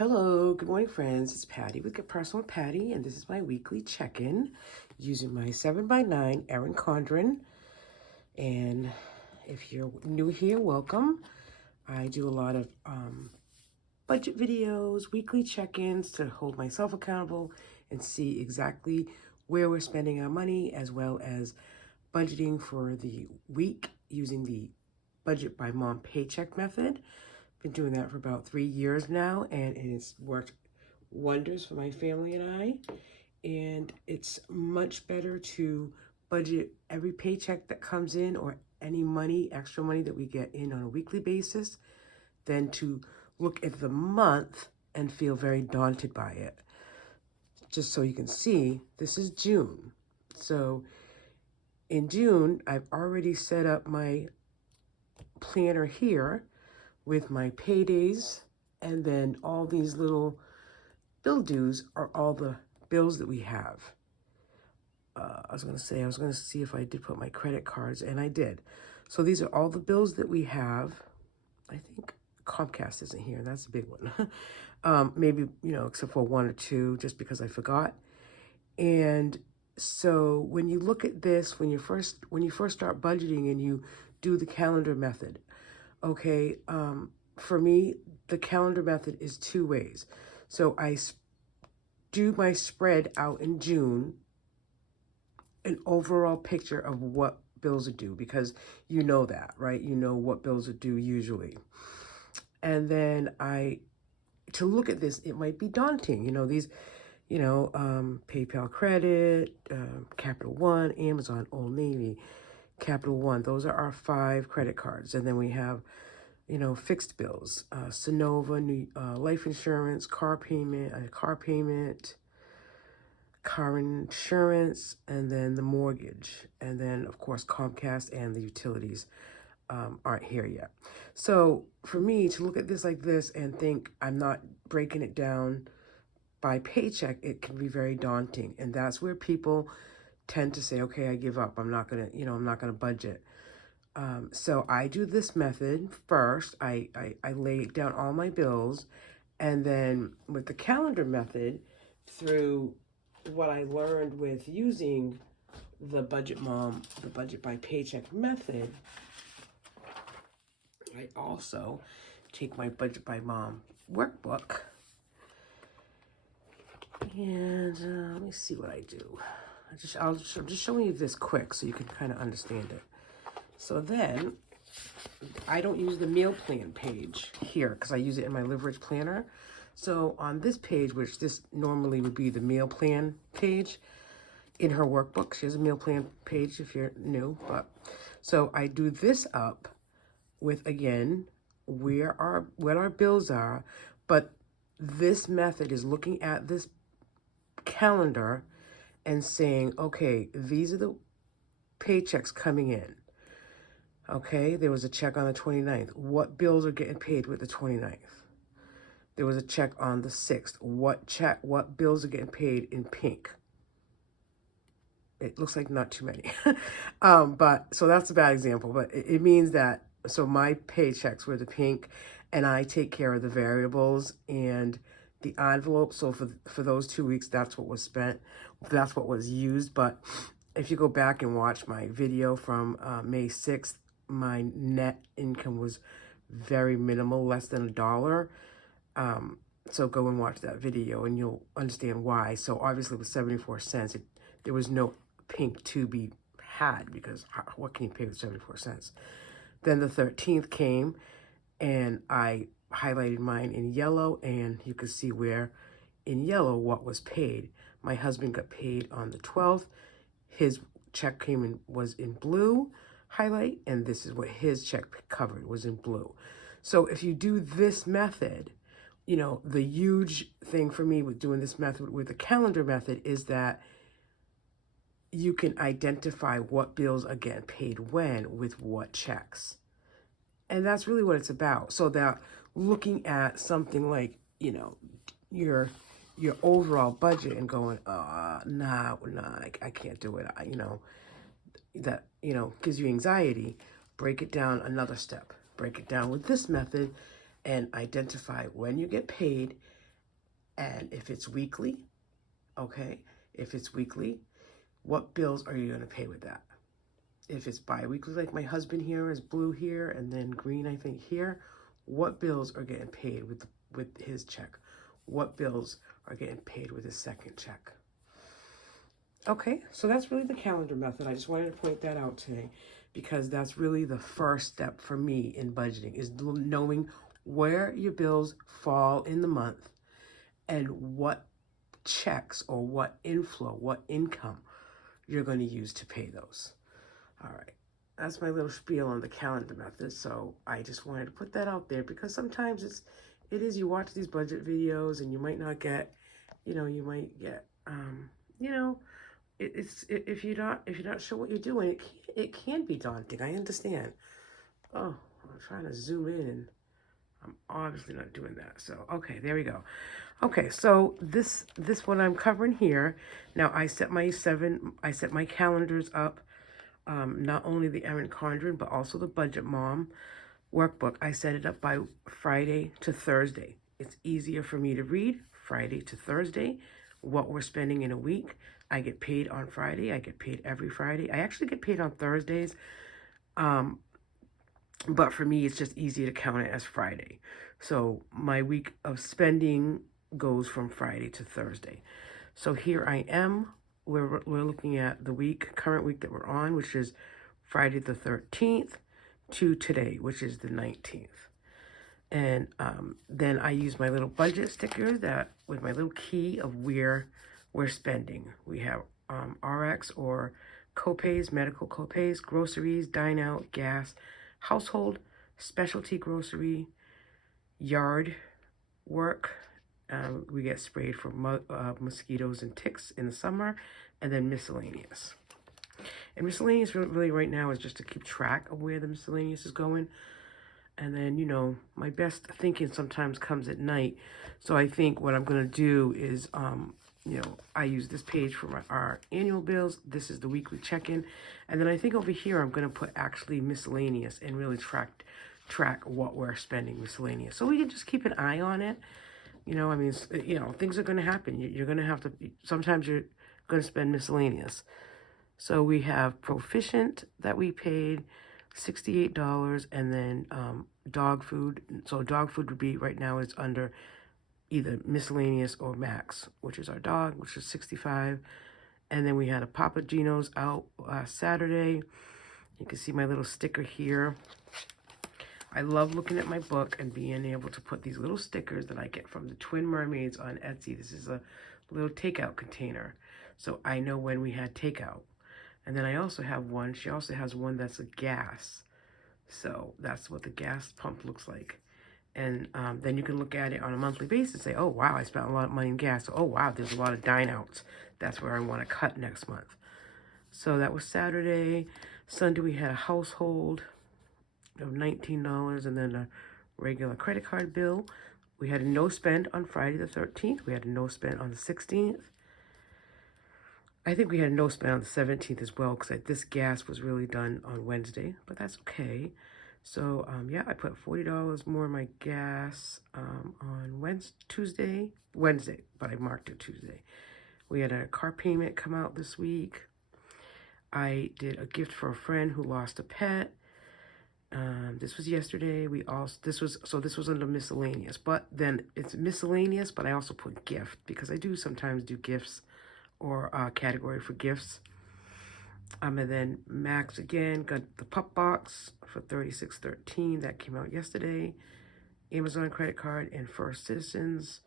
Hello, good morning, friends. It's Patty with Get Personal with Patty, and this is my weekly check-in using my 7x9 Erin Condren. And if you're new here, welcome. I do a lot of budget videos, weekly check-ins to hold myself accountable and see exactly where we're spending our money, as well as budgeting for the week using the Budget by Mom Paycheck method. Been doing that for about 3 years now, and it's worked wonders for my family and I. And it's much better to budget every paycheck that comes in or any money, extra money that we get in on a weekly basis, than to look at the month and feel very daunted by it. Just so you can see, this is June. So in June, I've already set up my planner here with my paydays, and then all these little bill dues are all the bills that we have. I was going to see if I did put my credit cards, and I did. So these are all the bills that we have. I think Comcast isn't here. That's a big one. Maybe, except for one or two, just because I forgot. And so when you look at this, when you first start budgeting and you do the calendar method, okay, for me, the calendar method is two ways. So I do my spread out in June, an overall picture of what bills are due, because you know that, right? You know what bills are due usually. And then to look at this, it might be daunting. These, PayPal credit, Capital One, Amazon, Old Navy, Capital One. Those are our 5 credit cards. And then we have, fixed bills, Sonova, life insurance, car payment, car insurance, and then the mortgage. And then, of course, Comcast and the utilities aren't here yet. So for me to look at this like this and think I'm not breaking it down by paycheck, it can be very daunting. And that's where people tend to say, okay, I give up. I'm not going to budget. So I do this method first. I lay down all my bills, and then with the calendar method, through what I learned with using the Budget by Paycheck method, I also take my Budget by Mom workbook, and let me see what I do. I'm just showing you this quick so you can kind of understand it. So then, I don't use the meal plan page here because I use it in my Liveridge planner. So on this page, which this normally would be the meal plan page in her workbook, she has a meal plan page if you're new. So I do this up with, again, what our bills are, but this method is looking at this calendar and saying, okay, these are the paychecks coming in. Okay, there was a check on the 29th. What bills are getting paid with the 29th? There was a check on the 6th. What bills are getting paid in pink? It looks like not too many. So that's a bad example, but it means that, so my paychecks were the pink, and I take care of the variables and the envelope. So for those 2 weeks, that's what was spent. That's what was used. But if you go back and watch my video from May 6th, my net income was very minimal, less than $1. So go and watch that video and you'll understand why. So obviously with 74 cents, there was no pink to be had, because what can you pay with 74 cents? Then the 13th came, and I highlighted mine in yellow, and you can see where in yellow what was paid. My husband got paid on the 12th. His check was in blue highlight, and this is what his check covered, was in blue. So if you do this method, the huge thing for me with doing this method, with the calendar method, is that you can identify what bills are getting paid when with what checks. And that's really what it's about. So that looking at something like, your overall budget and going, nah, I can't do it. That, gives you anxiety. Break it down another step. Break it down with this method and identify when you get paid And if it's weekly, okay, if it's weekly, what bills are you going to pay with that? If it's bi-weekly, like my husband here is blue here and then green, I think here, what bills are getting paid with his check? What bills are getting paid with his second check? Okay, so that's really the calendar method. I just wanted to point that out today because that's really the first step for me in budgeting, is knowing where your bills fall in the month and what checks or what inflow, what income you're going to use to pay those. All right, that's my little spiel on the calendar method. So I just wanted to put that out there because sometimes it is you watch these budget videos and you might not get, you might get, if you're not sure what you're doing, it can be daunting. I understand. Oh, I'm trying to zoom in and I'm obviously not doing that. So, okay, there we go. Okay, so this what I'm covering here. Now I set my calendars up. Not only the Erin Condren, but also the Budget Mom workbook. I set it up by Friday to Thursday. It's easier for me to read Friday to Thursday, what we're spending in a week. I get paid on Friday. I get paid every Friday. I actually get paid on Thursdays. But for me, it's just easy to count it as Friday. So my week of spending goes from Friday to Thursday. So here I am. We're looking at the current week that we're on, which is Friday the 13th to today, which is the 19th. And then I use my little budget stickers with my little key of where we're spending. We have RX or copays, medical copays, groceries, dine out, gas, household, specialty grocery, yard work. We get sprayed for mosquitoes and ticks in the summer, and then miscellaneous. And miscellaneous really right now is just to keep track of where the miscellaneous is going. And then, my best thinking sometimes comes at night. So I think what I'm going to do is, I use this page for our annual bills. This is the weekly check-in. And then I think over here, I'm going to put actually miscellaneous and really track what we're spending miscellaneous. So we can just keep an eye on it. Things are going to happen. You're going to have to, sometimes you're going to spend miscellaneous. So we have Proficient that we paid $68, and then dog food. So dog food would be right now is under either miscellaneous or Max, which is our dog, which is $65. And then we had a Papa Gino's out last Saturday. You can see my little sticker here. I love looking at my book and being able to put these little stickers that I get from the Twin Mermaids on Etsy. This is a little takeout container, so I know when we had takeout. And then I also have one. She also has one that's a gas. So that's what the gas pump looks like. And then you can look at it on a monthly basis and say, oh, wow, I spent a lot of money in gas. So, oh, wow, there's a lot of dine outs. That's where I want to cut next month. So that was Saturday. Sunday, we had a household of $19 and then a regular credit card bill. We had a no spend on Friday the 13th. We had a no spend on the 16th. I think we had a no spend on the 17th as well because this gas was really done on Wednesday, but that's okay. So, I put $40 more in my gas on Wednesday, but I marked it Tuesday. We had a car payment come out this week. I did a gift for a friend who lost a pet. This was yesterday. This was under miscellaneous, but then it's miscellaneous, but I also put gift because I do sometimes do gifts or a category for gifts. And then Max again got the pup box for $36.13. That came out yesterday. Amazon credit card and First Citizens,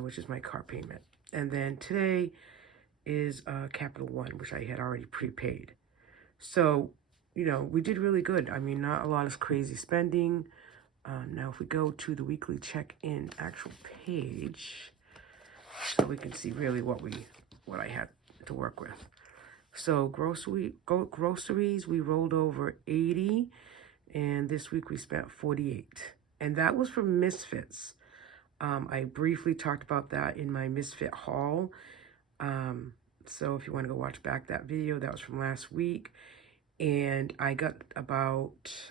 which is my car payment. And then today is Capital One, which I had already prepaid. So, we did really good. I mean, not a lot of crazy spending. Now, if we go to the weekly check-in actual page, so we can see really what I had to work with. So groceries, we rolled over 80, and this week we spent 48. And that was from Misfits. I briefly talked about that in my Misfit haul. So if you want to go watch back that video, that was from last week. And I got about,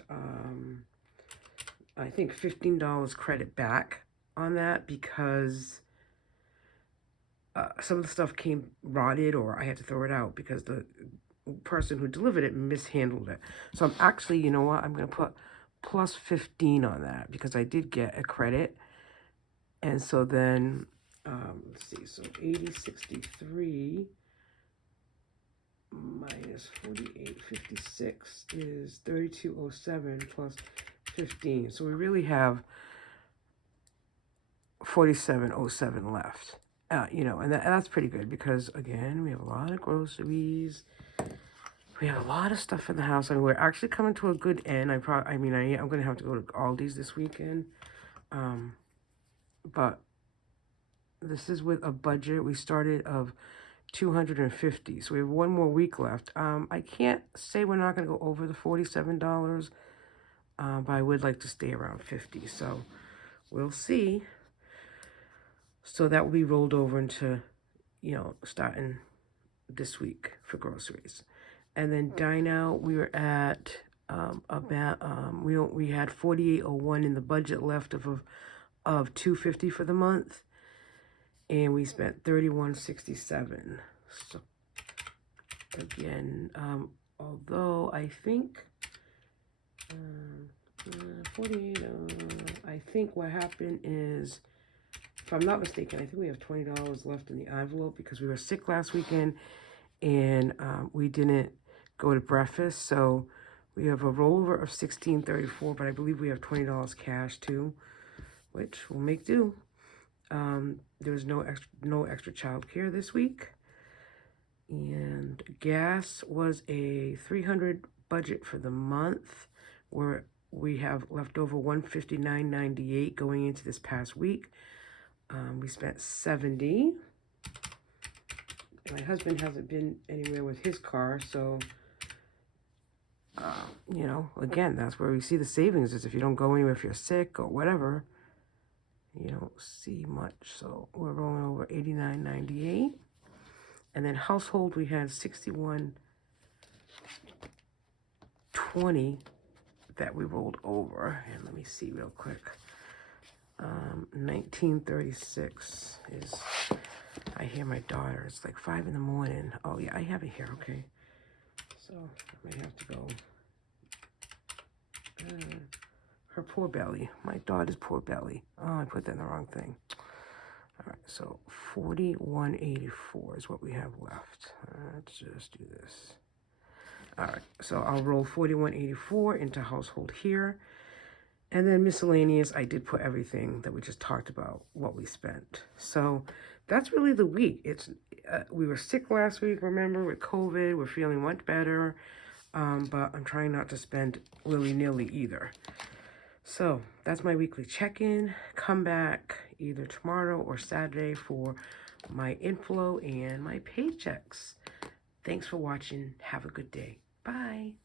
I think $15 credit back on that because some of the stuff came rotted or I had to throw it out because the person who delivered it mishandled it. So I'm actually, you know what, I'm going to put plus 15 on that because I did get a credit. And so then, let's see, so 8063 minus 4856 is 3207 plus 15. So we really have 4707 left. You know, and that's pretty good because, again, we have a lot of groceries. We have a lot of stuff in the house, and we're actually coming to a good end. I'm going to have to go to Aldi's this weekend. But this is with a budget. We started of 250, so we have one more week left. I can't say we're not going to go over the $47, but I would like to stay around 50, so we'll see. So that will be rolled over into, you know, starting this week for groceries. And then dine out, we were at we had 4801 in the budget left of 250 for the month, and we spent 3167. So again, although I think 48, I think what happened is, if I'm not mistaken, I think we have $20 left in the envelope because we were sick last weekend and we didn't go to breakfast. So we have a rollover of $16.34, but I believe we have $20 cash too, which will make do. There was no extra child care this week. And gas was a $300 budget for the month, where we have left over $159.98 going into this past week. We spent $70. My husband hasn't been anywhere with his car, so you know, again, that's where we see the savings is if you don't go anywhere, if you're sick or whatever, you don't see much. So we're rolling over $89.98. And then household, we had $61.20 that we rolled over. And let me see real quick. 1936 is, I hear my daughter. It's like 5 in the morning. Oh, yeah, I have it here. Okay. So I might have to go. Her poor belly. My daughter's poor belly. Oh, I put that in the wrong thing. All right, so 4184 is what we have left. Let's just do this. All right, so I'll roll 4184 into household here. And then miscellaneous, I did put everything that we just talked about, what we spent. So that's really the week. It's we were sick last week, remember, with COVID. We're feeling much better, but I'm trying not to spend willy-nilly either. So that's my weekly check-in. Come back either tomorrow or Saturday for my inflow and my paychecks. Thanks for watching. Have a good day. Bye.